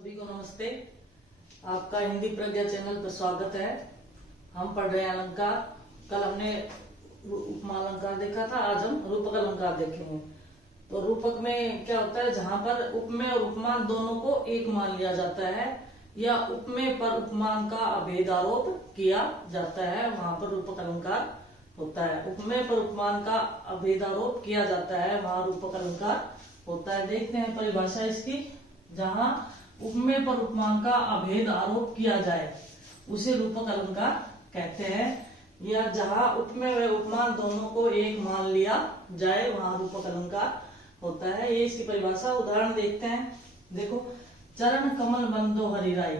सभी को नमस्ते। आपका हिंदी प्रज्ञा चैनल पर स्वागत है। हम पढ़ रहे हैं अलंकार। कल हमने उपमा अलंकार देखा था, आज हम रूपक अलंकार देखेंगे। तो रूपक में क्या होता है, जहां पर उपमेय और उपमान दोनों को एक मान लिया जाता है या उपमेय पर उपमान का अभेद आरोप किया जाता है, वहां पर रूपक अलंकार होता है। उपमेय पर उपमान का अभेद आरोप किया जाता है, वहां रूपक अलंकार होता है। देखते हैं परिभाषा इसकी। जहां उपमेय पर उपमान का अभेद आरोप किया जाए उसे रूपक अलंकार कहते हैं, या जहां उपमेय व उपमान दोनों को एक मान लिया जाए वहां रूपक अलंकार होता है। ये इसकी परिभाषा। उदाहरण देखते हैं। देखो, चरण कमल बंदो हरिराई।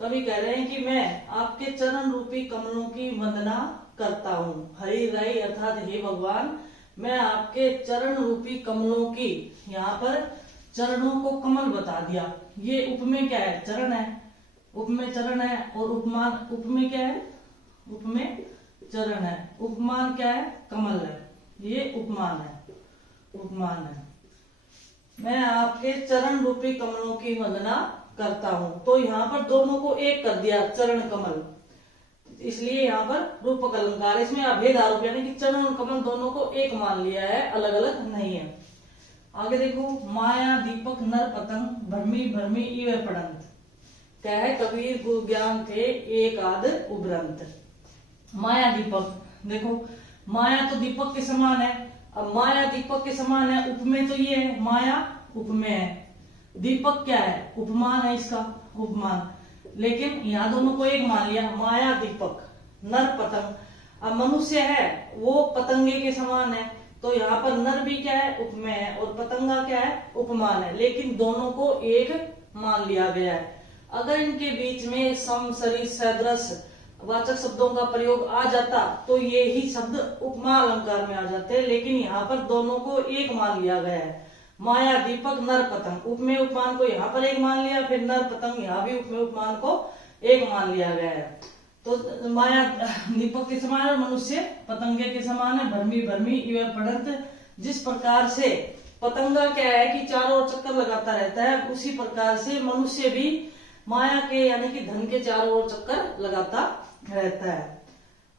कवि कह रहे हैं कि मैं आपके चरण रूपी कमलों की वंदना करता हूँ। हरिराई अर्थात हे भगवान, मैं आपके चरण रूपी कमलों की, यहाँ पर चरणों को कमल बता दिया। ये उपमेय क्या है? चरण है। उपमेय चरण है। और उपमान, उपमेय क्या है? उपमेय चरण है। उपमान क्या है? कमल है। ये उपमान है। उपमान है। मैं आपके चरण रूपी कमलों की वंदना करता हूं। तो यहाँ पर दोनों को एक कर दिया, चरण कमल, इसलिए यहाँ पर रूपक अलंकार। इसमें अभेद आरोप यानी कि चरण और कमल दोनों को एक मान लिया है, अलग अलग नहीं है। आगे देखो, माया दीपक नर पतंग भरमी भरमी इव पड़ंत। कहे कबीर गुरु ज्ञान थे एक आध उभरंत। माया दीपक, देखो माया तो दीपक के समान है। अब माया दीपक के समान है, उपमेय तो ये है, माया उपमेय है, दीपक क्या है? उपमान है इसका, उपमान। लेकिन यहाँ दोनों को एक मान लिया, माया दीपक नर पतंग। अब मनुष्य है वो पतंगे के समान है, तो यहाँ पर नर भी क्या है? उपमेय है, और पतंगा क्या है? उपमान है। लेकिन दोनों को एक मान लिया गया है। अगर इनके बीच में सम सरिस सदृश वाचक शब्दों का प्रयोग आ जाता तो ये ही शब्द उपमा अलंकार में आ जाते, लेकिन यहाँ पर दोनों को एक मान लिया गया है। माया दीपक नर पतंग, उपमेय उपमान को यहाँ पर एक मान लिया, फिर नर पतंग यहाँ भी उपमेय उपमान को एक मान लिया गया है। तो माया दीपक के समान है, मनुष्य पतंगे के समान है। भरमी भरमी इव पड़ंत। जिस प्रकार से पतंगा क्या है कि चारों ओर चक्कर लगाता रहता है, उसी प्रकार से मनुष्य भी माया के यानी कि धन के चारों ओर चक्कर लगाता रहता है।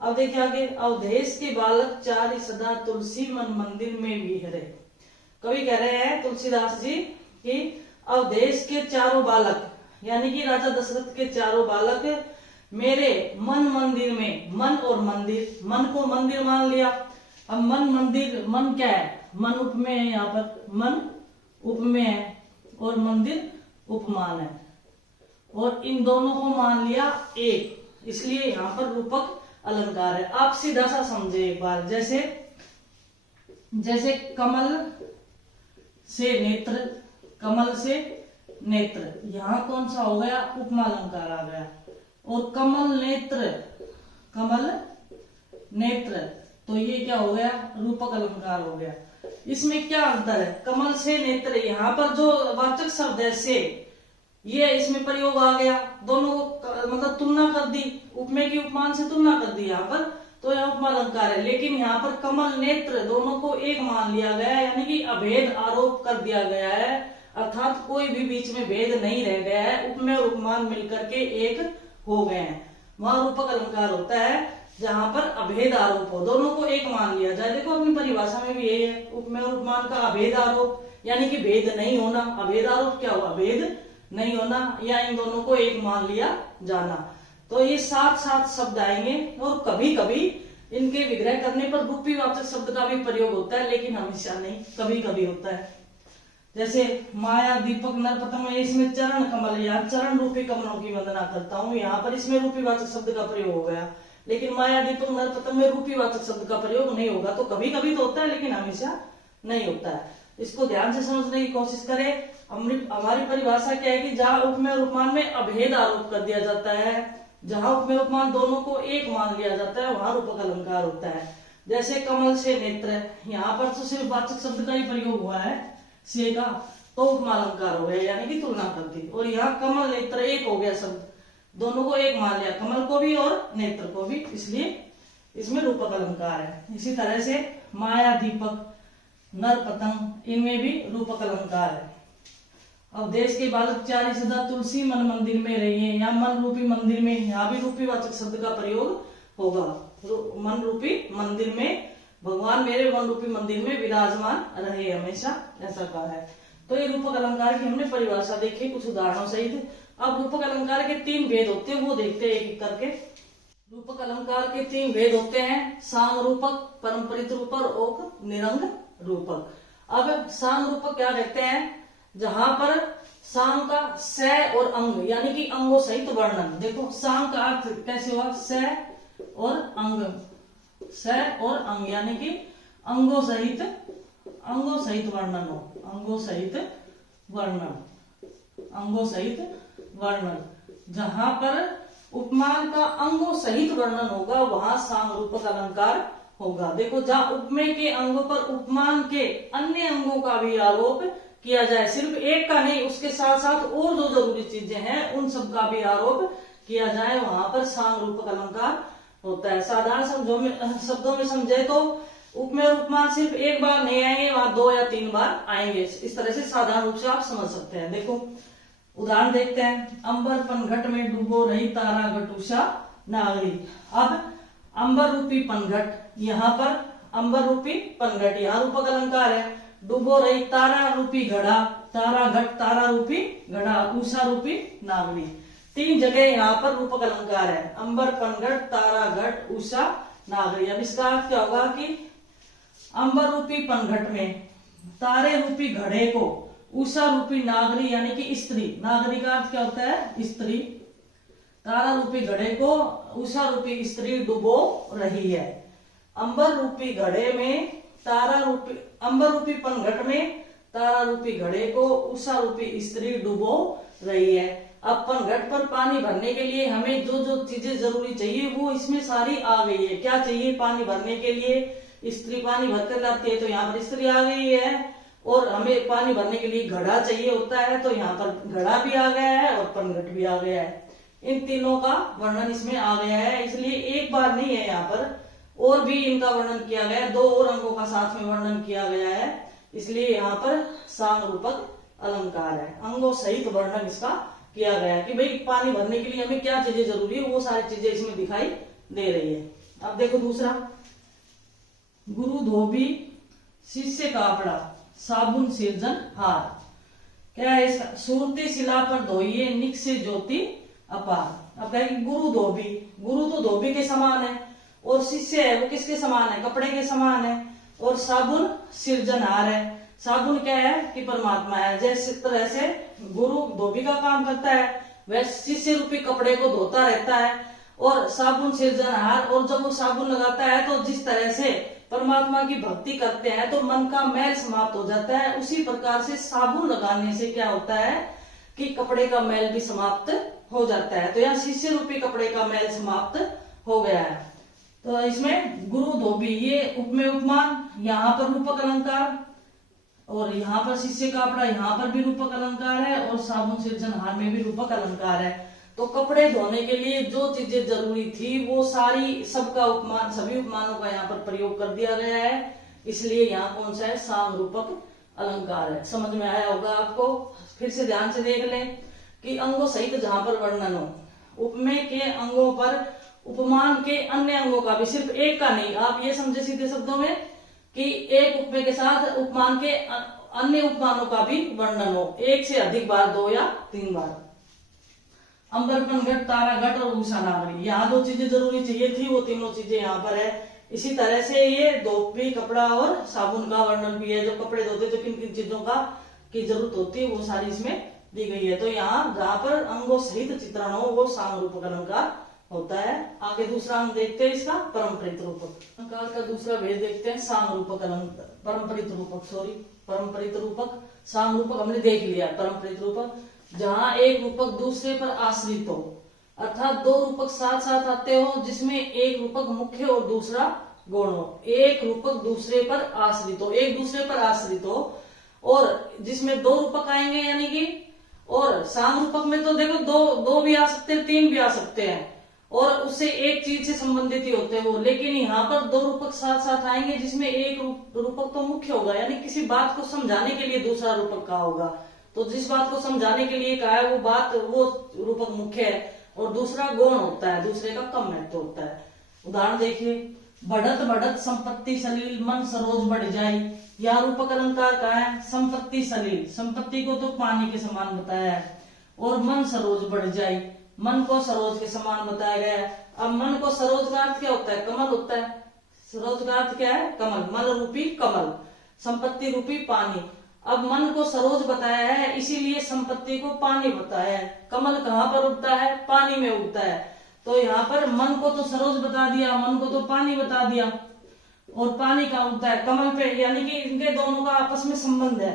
अब देखिए आगे, अवधेश के बालक चारि सदा तुलसी मन मंदिर में विहरे। कवि कह रहे हैं तुलसीदास जी कि अवधेश के चारों बालक यानी कि राजा दशरथ के चारों बालक मेरे मन मंदिर में, मन और मंदिर, मन को मंदिर मान लिया। अब मन मंदिर, मन क्या है? मन उपमेय है, यहाँ पर मन उपमेय है और मंदिर उपमान है, और इन दोनों को मान लिया एक, इसलिए यहाँ पर रूपक अलंकार है। आप सीधा सा समझे एक बार। जैसे जैसे कमल से नेत्र, कमल से नेत्र, यहाँ कौन सा हो गया? उपमा अलंकार आ गया। और कमल नेत्र, कमल नेत्र, तो ये क्या हो गया? रूपक अलंकार हो गया। इसमें क्या अंतर है? कमल से नेत्र, यहाँ पर जो वाचक शब्द है से, ये इसमें प्रयोग आ गया, दोनों को मतलब तुलना कर दी, उपमेय की उपमान से तुलना कर दी यहाँ पर, तो यह उपमा अलंकार है। लेकिन यहाँ पर कमल नेत्र दोनों को एक मान लिया गया है, यानी कि अभेद आरोप कर दिया गया है, अर्थात कोई भी बीच में भेद नहीं रह गया है, उपमेय और उपमान मिलकर के एक हो गए हैं। वहां रूपक अलंकार होता है जहां पर अभेद आरोप हो, दोनों को एक मान लिया जाए। देखो अपनी परिभाषा में भी यही है, उपमेय और उपमान का अभेद आरोप यानी कि भेद नहीं होना। अभेद आरोप क्या हुआ? भेद नहीं होना, या इन दोनों को एक मान लिया जाना। तो ये साथ साथ शब्द आएंगे, और कभी कभी इनके विग्रह करने पर रूपीवाचक शब्द का भी प्रयोग होता है, लेकिन हमेशा नहीं, कभी कभी होता है। जैसे माया दीपक नर पतंग, इसमें चरण कमल, यहाँ चरण रूपी कमलों की वंदना करता हूँ, यहाँ पर इसमें रूपीवाचक शब्द का प्रयोग हो गया। लेकिन माया दीपक नर पतंग में रूपीवाचक शब्द का प्रयोग नहीं होगा। तो कभी कभी तो होता है, लेकिन हमेशा नहीं होता है। इसको ध्यान से समझने की कोशिश करें। हमारी परिभाषा क्या है कि जहां उपमेय और उपमान में अभेद आरोप कर दिया जाता है, जहां उपमेय उपमान दोनों को एक मान लिया जाता है, वहां रूपक अलंकार होता है। जैसे कमल से नेत्र, यहाँ पर तो सिर्फ वाचक शब्द का ही प्रयोग हुआ है, से का, तो उपमा अलंकार हो गया, यानी कि तुलना कर दी। और यहाँ कमल नेत्र एक हो गया शब्द, दोनों को एक मान लिया, कमल को भी और नेत्र को भी, इसलिए इसमें रूपक अलंकार है। इसी तरह से माया दीपक नर पतंग, इनमें भी रूपक अलंकार है। अब देश के बालक चारी सदा तुलसी मन मंदिर में रहिए, यहाँ मन रूपी मंदिर में, यहाँ भी रूपी वाचक शब्द का प्रयोग होगा। मन रूपी मंदिर में भगवान मेरे मन रूपी मंदिर में विराजमान रहे हमेशा, ऐसा कहा है। तो ये रूपक अलंकार की हमने परिभाषा देखी कुछ उदाहरणों सहित। अब रूपक अलंकार के 3 भेद होते हैं, वो देखते हैं एक एक करके। रूपक अलंकार के 3 भेद होते हैं, साम रूपक, परंपरित रूपक और निरंग रूपक। अब साम रूपक क्या कहते हैं, जहां पर साम का स और अंग यानी कि अंगों सहित वर्णन। देखो साम का अर्थ कैसे हुआ, स और अंग, स और अंग यानी कि अंगों सहित वर्णन हो, अंगों सहित वर्णन। जहां पर उपमान का अंगों सहित वर्णन होगा वहां साम रूपक अलंकार होगा। देखो जहां उपमेय के अंगों पर उपमान के अन्य अंगों का भी आरोप किया जाए, सिर्फ एक का नहीं, उसके साथ साथ और जो जरूरी चीजें हैं उन सब का भी आरोप किया जाए, वहां पर साम रूपक अलंकार होता है। साधारण शब्दों में समझे तो उपमेय और उपमान सिर्फ एक बार नहीं आएंगे, वहां 2 या 3 बार आएंगे। इस तरह से साधारण रूप से आप समझ सकते हैं। देखो उदाहरण देखते हैं, अंबर पनघट में डूबो रही तारा घटुषा नागरी। अब अंबर रूपी पनघट, यहाँ पर अंबर रूपी पनघट, यहाँ रूपक अलंकार है। डूबो रही तारा रूपी घड़ा, तारा घट, तारा रूपी घड़ा, उषा रूपी नागरी, 3 जगह यहाँ पर रूपक अलंकार है। अंबर पनघट, तारा घट, उषा नागरी। अब इसका अर्थ क्या होगा कि अंबर रूपी पनघट में तारे रूपी घड़े को उषा रूपी नागरी यानी कि स्त्री, नागरी का अर्थ क्या होता है, स्त्री, तारा रूपी घड़े को उषा रूपी स्त्री डुबो रही है। अंबर रूपी घड़े में अंबर रूपी पनघट में तारा रूपी घड़े को उषा रूपी स्त्री डुबो रही है। अब पनघट पर पानी भरने के लिए हमें जो जो चीजें जरूरी चाहिए वो इसमें सारी आ गई है। क्या चाहिए पानी भरने के लिए, स्त्री पानी भरकर लाती है तो यहाँ पर स्त्री आ गई है, और हमें पानी भरने के लिए घड़ा चाहिए होता है तो यहाँ पर घड़ा भी आ गया है और पनघट भी आ गया है। इन तीनों का वर्णन इसमें आ गया है, इसलिए एक बार नहीं है, यहाँ पर और भी इनका वर्णन किया गया है, 2 और अंगों का साथ में वर्णन किया गया है, इसलिए यहाँ पर साम रूपक अलंकार है। अंगों सहित वर्णन इसका किया गया है कि भाई पानी भरने के लिए हमें क्या चीजें जरूरी है, वो सारी चीजें इसमें दिखाई दे रही है। अब देखो दूसरा, गुरु धोबी शिष्य कापड़ा साबुन सिरजन हार। क्या है इसका, सूरती शिला पर धोइए निक से ज्योति अपार। अब कहेंगे गुरु धोबी, गुरु तो धोबी के समान है, और शिष्य है वो किसके समान है, कपड़े के समान है, और साबुन सिरजनहार है। साबुन क्या है कि परमात्मा है। जैसे तरह से गुरु धोबी का काम करता है वैसे शिष्य रूपी कपड़े को धोता रहता है, और साबुन सिरजनहार, और जब वो साबुन लगाता है तो जिस तरह से परमात्मा की भक्ति करते हैं तो मन का मैल समाप्त हो जाता है, उसी प्रकार से साबुन लगाने से क्या होता है कि कपड़े का मैल भी समाप्त हो जाता है। तो यहाँ शिष्य रूपी कपड़े का मैल समाप्त हो गया है। तो इसमें गुरु धोबी ये उपमेय उपमान, यहाँ पर रूपक अलंकार, और यहाँ पर शिष्य कापड़ा, यहाँ पर भी रूपक अलंकार है, और साबुन सिरजनहार में भी रूपक अलंकार है। तो कपड़े धोने के लिए जो चीजें जरूरी थी वो सारी सबका उपमान, सभी उपमानों का यहाँ पर प्रयोग कर दिया गया है, इसलिए यहाँ कौन सा है, साम रूपक अलंकार है। समझ में आया होगा आपको। फिर से ध्यान से देख लें कि अंगों सहित जहां पर वर्णन हो, उपमेय के अंगों पर उपमान के अन्य अंगों का भी, सिर्फ एक का नहीं। आप ये समझे सीधे शब्दों में कि एक उपमेय के साथ उपमान के अन्य उपमानों का भी वर्णन हो, एक से अधिक बार, 2 या 3 बार। अंबर पनघट, तारा घट और उषा नागरी, यहाँ 2 चीजें जरूरी चाहिए थी, वो तीनों चीजें यहाँ पर है। इसी तरह से ये धोबी कपड़ा और साबुन का वर्णन भी है, जो कपड़े धोते तो किन किन चीजों का की जरूरत होती है वो सारी इसमें दी गई है। तो यहाँ जहाँ पर अंगों सहित चित्रण हो वो साम रूपक अलंकार होता है। आगे दूसरा हम देखते हैं इसका परंपरित रूपक अलंकार का दूसरा भेद देखते हैं, साम रूपक अलंकार, परंपरित रूपक। साम रूपक हमने देख लिया। परंपरित रूपक जहाँ एक रूपक दूसरे पर आश्रित हो, अर्थात 2 रूपक साथ साथ आते हो जिसमें एक रूपक मुख्य और दूसरा गौण हो। एक रूपक दूसरे पर आश्रित हो, एक दूसरे पर आश्रित हो, और जिसमें 2 रूपक आएंगे यानी कि, और साम रूपक में तो देखो दो भी आ सकते हैं, 3 भी आ सकते हैं, और उससे एक चीज से संबंधित ही होते हो। लेकिन यहाँ पर 2 रूपक साथ साथ आएंगे जिसमें एक रूपक तो मुख्य होगा, यानी किसी बात को समझाने के लिए दूसरा रूपक का होगा। तो जिस बात को समझाने के लिए कहा है वो रूपक मुख्य है, और दूसरा गौण होता है, दूसरे का कम महत्व होता है। उदाहरण देखिए, बढ़त बढ़त संपत्ति सलील मन सरोज बढ़ जाई। यहाँ रूपक अलंकार का है संपत्ति सलील, संपत्ति को तो पानी के समान बताया है, और मन सरोज बढ़ जाई, मन को सरोज के समान बताया गया है। अब मन को सरोज का अर्थ क्या होता है? कमल होता है। सरोज का अर्थ क्या है? कमल, मल रूपी कमल, संपत्ति रूपी पानी। अब मन को सरोज बताया है, इसीलिए संपत्ति को पानी बताया है। कमल कहाँ पर उगता है? पानी में उगता है। तो यहाँ पर मन को तो सरोज बता दिया, मन को तो पानी बता दिया, और पानी कहाँ उगता है? कमल पे, यानी कि इनके दोनों का आपस में संबंध है।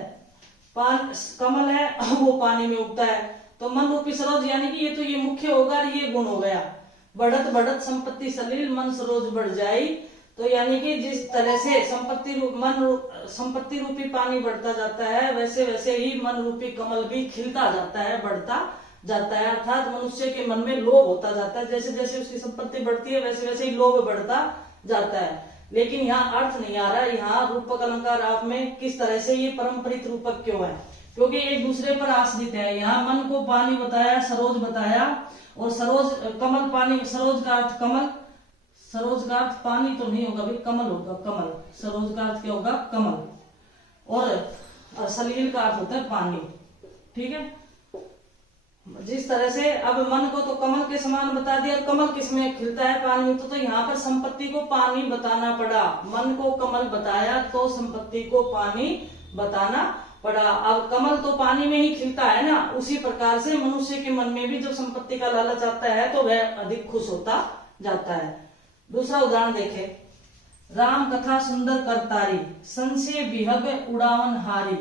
कमल है वो पानी में उगता है, तो मन रूपी सरोज, यानी कि ये मुख्य होगा और ये गुण हो गया। बढ़त बढ़त संपत्ति सलील मन सरोज बढ़ जाई, तो यानी कि जिस तरह से संपत्ति रूपी पानी बढ़ता जाता है, वैसे वैसे ही मन रूपी कमल भी खिलता जाता है, बढ़ता जाता है। अर्थात मनुष्य के मन में लोभ होता जाता है, जैसे जैसे उसकी संपत्ति बढ़ती है वैसे वैसे ही लोभ बढ़ता जाता है। लेकिन यहाँ अर्थ नहीं आ रहा है, यहाँ रूपक अलंकार आप में किस तरह से ये परंपरित रूपक क्यों है? क्योंकि एक दूसरे पर आश्रित है। यहाँ मन को पानी बताया, सरोज बताया, और सरोज कमल पानी, सरोज का अर्थ कमल, सरोज का अर्थ पानी तो नहीं होगा भाई, कमल होगा, कमल। सरोज का अर्थ क्या होगा? कमल। और सलील का अर्थ होता है पानी। ठीक है, जिस तरह से अब मन को तो कमल के समान बता दिया, कमल किसमें खिलता है? पानी में। तो यहाँ पर संपत्ति को पानी बताना पड़ा। मन को कमल बताया तो संपत्ति को पानी बताना पड़ा। अब कमल तो पानी में ही खिलता है ना, उसी प्रकार से मनुष्य के मन में भी जब संपत्ति का लालच आता है तो वह अधिक खुश होता जाता है। दूसरा उदाहरण देखें, राम कथा सुंदर करतारी, संशय विहग उड़ावन हारी।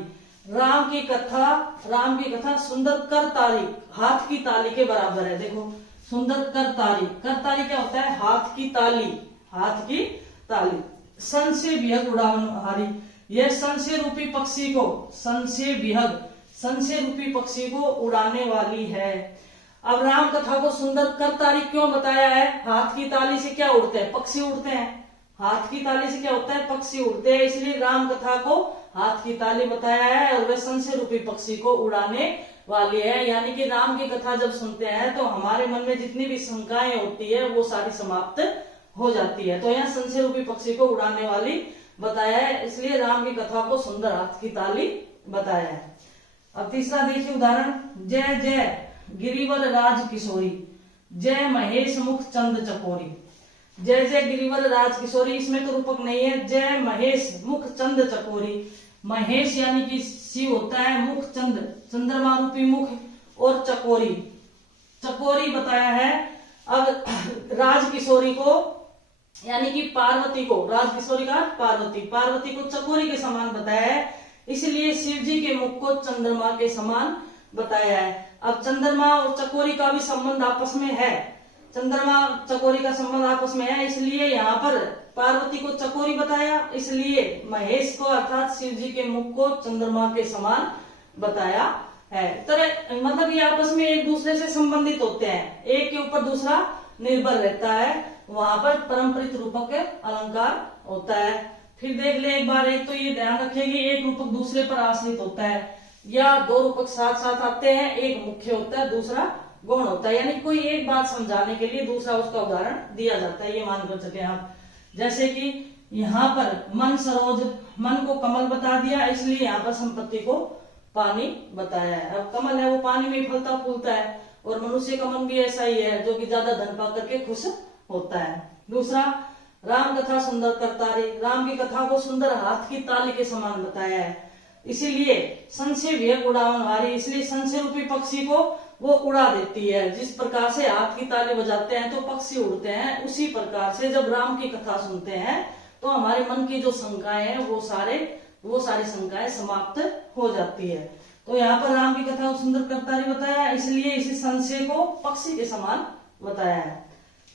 राम की कथा सुंदर करतारी, हाथ की ताली के बराबर है। देखो, सुंदर करतारी, करतारी क्या होता है? हाथ की ताली, हाथ की ताली। संशय विहग उड़ावन हारी, यह संशय रूपी पक्षी को, संशय विहग, संशय रूपी पक्षी को उड़ाने वाली है। अब राम कथा को सुंदर करतारी क्यों बताया है? हाथ की ताली से क्या उड़ते हैं? पक्षी उड़ते हैं। हाथ की ताली से क्या होता है? पक्षी उड़ते हैं, इसलिए राम कथा को हाथ की ताली बताया है, और वह संशय रूपी पक्षी को उड़ाने वाली है। यानी कि राम की कथा जब सुनते हैं तो हमारे मन में जितनी भी शंकाएं होती है वो सारी समाप्त हो जाती है। तो यहाँ संशय रूपी पक्षी को उड़ाने वाली बताया है, इसलिए राम की कथा को सुंदर हाथ की ताली बताया है। अब तीसरा देखिए उदाहरण, जय जय गिरिवर राज किशोरी, जय महेश मुख चंद चकोरी। जय जय गिरिवर राज किशोरी, इसमें तो रूपक नहीं है। जय महेश मुख चंद चकोरी, महेश यानी कि शिव होता है, मुख चंद चंद्रमा रूपी मुख, और चकोरी, चकोरी बताया है। अब राज किशोरी को यानी कि पार्वती को, राज किशोरी का पार्वती, पार्वती को चकोरी के समान बताया है, इसलिए शिव जी के मुख को चंद्रमा के समान बताया है। अब चंद्रमा और चकोरी का भी संबंध आपस में है, चंद्रमा चकोरी का संबंध आपस में है, इसलिए यहाँ पर पार्वती को चकोरी बताया, इसलिए महेश को अर्थात शिव जी के मुख को चंद्रमा के समान बताया है। तरह मतलब ये आपस में एक दूसरे से संबंधित होते हैं, एक के ऊपर दूसरा निर्भर रहता है, वहां पर परंपरित रूपक अलंकार होता है। फिर देख ले एक बार, एक तो ये ध्यान रखेगी एक रूपक दूसरे पर आश्रित होता है, या दो रूपक साथ साथ आते हैं, एक मुख्य होता है दूसरा गौण होता है, यानी कोई एक बात समझाने के लिए दूसरा उसका उदाहरण दिया जाता है, ये मान कर चले आप। जैसे कि यहाँ पर मन सरोज, मन को कमल बता दिया, इसलिए यहाँ पर संपत्ति को पानी बताया है। अब कमल है वो पानी में फलता फूलता है, और मनुष्य का मन भी ऐसा ही है जो कि ज्यादा धन पा करके खुश होता है। दूसरा, राम कथा सुंदर करतारी, राम की कथा को सुंदर हाथ की ताली के समान बताया है, इसीलिए संशय विहग उड़ावन हारी, इसलिए संशय रूपी पक्षी को वो उड़ा देती है। जिस प्रकार से हाथ की ताली बजाते हैं तो पक्षी उड़ते हैं, उसी प्रकार से जब राम की कथा सुनते हैं तो हमारे मन की जो शंकाएं हैं वो सारी शंकाएं समाप्त हो जाती है। तो यहाँ पर राम की कथा को सुंदर करतारी बताया, इसलिए इसी संशय को पक्षी के समान बताया है।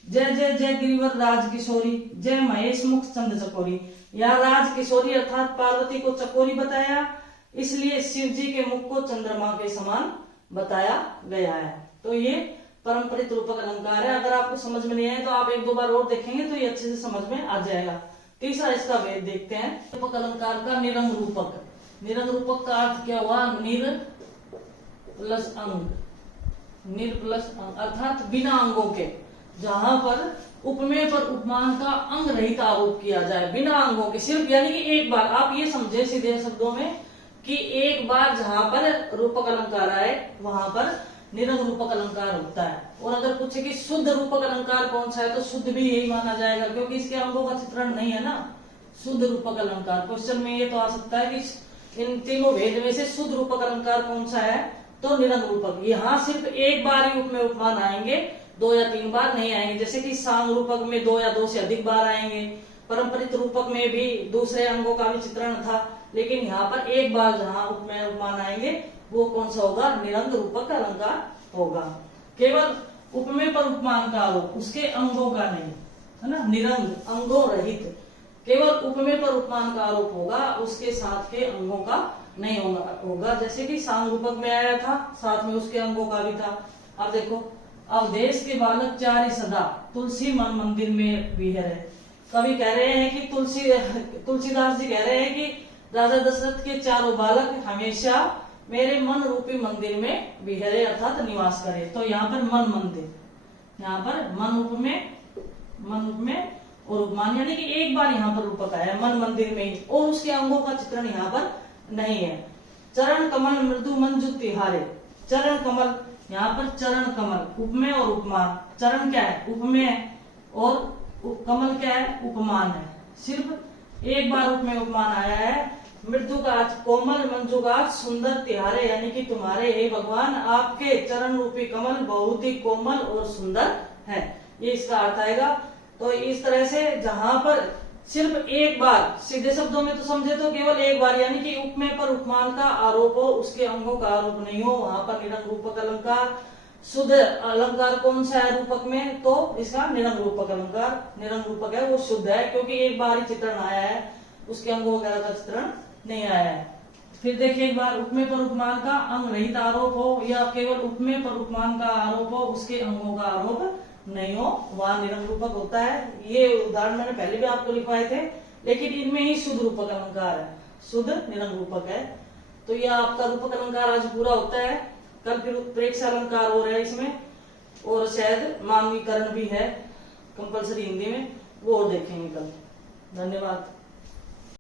जय जय जय गिरिवर राज किशोरी, जय महेश मुख चंद चकोरी, यहाँ राज किशोरी अर्थात पार्वती को चकोरी बताया, इसलिए शिव जी के मुख को चंद्रमा के समान बताया गया है। तो ये परंपरित रूपक अलंकार है। अगर आपको समझ में नहीं आए तो आप एक दो बार और देखेंगे तो ये अच्छे से समझ में आ जाएगा। तीसरा इसका भेद देखते हैं, रूपक अलंकार का निरंग रूपक। निरंग रूपक का अर्थ क्या हुआ? प्लस अंग, निर प्लस अंग अर्थात बिना अंगों के, जहां पर उपमेय पर उपमान का अंग रहित आरोप किया जाए, बिना अंगों के, सिर्फ यानी कि एक बार। आप ये समझे सीधे शब्दों में कि एक बार जहां पर रूपक अलंकार आए वहां पर निरंग रूपक अलंकार होता है। और अगर पूछे कि शुद्ध रूपक अलंकार कौन सा है, तो शुद्ध भी यही माना जाएगा, क्योंकि इसके अंगों का चित्रण नहीं है ना। शुद्ध रूपक अलंकार, क्वेश्चन में ये तो आ सकता है कि इन तीनों भेद में से शुद्ध रूपक अलंकार कौन सा है, तो निरंग रूपक। यहाँ सिर्फ एक बार ही उपमेय उपमान आएंगे, 2 या 3 बार नहीं आएंगे। जैसे कि सांग रूपक में 2 या 2 से अधिक बार आएंगे, परंपरित रूपक में भी दूसरे अंगों का भी चित्रण था, लेकिन यहाँ पर एक बार जहाँ उपमेय उपमान आएंगे वो कौन सा होगा, निरंग रूपक अलंकार होगा। केवल उपमेय पर उपमान का आरोप, उसके अंगों का नहीं, है ना, निरंग अंगों रहित, केवल उपमेय पर उपमान का आरोप होगा, उसके साथ के अंगों का नहीं होगा। जैसे कि सांग रूपक में आया था, साथ में उसके अंगों का भी था। अब देखो, अवधेश के बालक चारि सदा तुलसी मन मंदिर में विहरे। कवि कह रहे हैं कि तुलसीदास जी कह रहे हैं कि राजा दशरथ के चारों बालक हमेशा मेरे मन रूपी मंदिर में विहरे अर्थात निवास करे। तो यहाँ पर मन मंदिर, यहाँ पर मन रूप में और उपमान, यानी कि एक बार यहाँ पर रूपक आया मन मंदिर में ही, और उसके अंगों का चित्रण यहाँ पर नहीं है। चरण कमल मृदु मंजु तिहारे, चरण कमल, यहाँ पर चरण कमल उपमेय और उपमान। चरण क्या है, उपमेय, और कमल क्या है, उपमान है। सिर्फ एक बार उपमेय उपमान आया है। मृदुगाज कोमल मंजुगाज सुंदर तिहारे, यानी कि तुम्हारे हे भगवान आपके चरण रूपी कमल बहुत ही कोमल और सुंदर है, ये इसका अर्थ आएगा। तो इस तरह से जहां पर सिर्फ एक बार, सीधे शब्दों में तो समझे तो केवल एक बार, यानी कि उपमेय पर उपमान का आरोप हो, उसके अंगों का आरोप नहीं हो, वहां पर निरंग रूपक अलंकार। शुद्ध अलंकार कौन सा है रूपक में, तो इसका निरंग रूपक अलंकार, निरंग रूपक है वो शुद्ध है, क्योंकि एक बार ही चित्रण आया है, उसके अंगों वगैरह का चित्रण नहीं आया है। फिर देखिए एक बार, उपमेय पर उपमान का अंग रहित आरोप हो या केवल उपमेय पर उपमान का आरोप हो, उसके अंगों का आरोप नहीं हो, वहां निरंग रूपक होता है। ये उदाहरण मैंने पहले भी आपको लिखवाए थे, लेकिन इनमें ही शुद्ध रूपक अलंकार है, शुद्ध निरंग रूपक है। तो यह आपका रूपक अलंकार आज पूरा होता है। कल फिर उत्प्रेक्ष अलंकार हो रहा है इसमें, और शायद मानवीकरण भी है कंपलसरी हिंदी में, वो और देखेंगे कल। धन्यवाद।